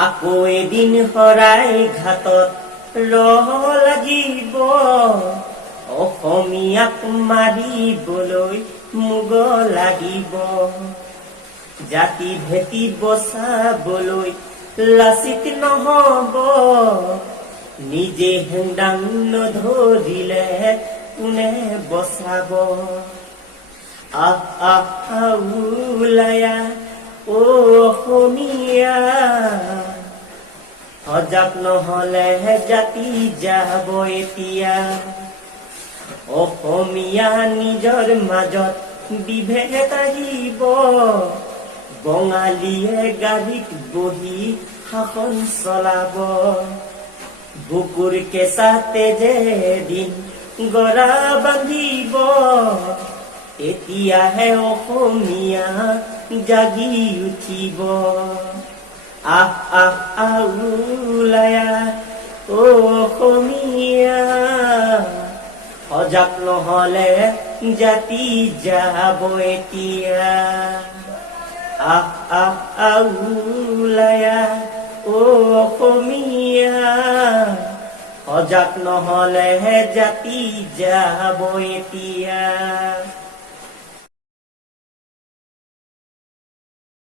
আকৌ এদিন শৰাই ঘাটত ৰহ লাগিব, অসমীয়াক মাৰিবলৈ মুগ লাগিব। জাতি ভেটি বচাবলৈ লাচিত নহব, নিজে হেংদাং নধৰিলে কোনে বচাব। আহ আহ আউলায়া ও অসমীয়া, সজাগ নহলে জাতি যাব এতিয়া। অসমীয়া নিজৰ মাজত বিভেদ আহিব, বঙালীয়ে গাড়ীত বহি শাসন চলাব। বুকুৰ কেঁচা তেজে এদিন গৰা বান্ধিব, এতিয়াহে অসমীয়া জাগি উঠিব। আহ আহ আউলায়া ও অসমীয়া, সজাগ নহলে জাতি যাব এতিয়া। আহ আহ আউলায়া ও অসমীয়া, সজাগ নহলে জাতি যাব এতিয়া।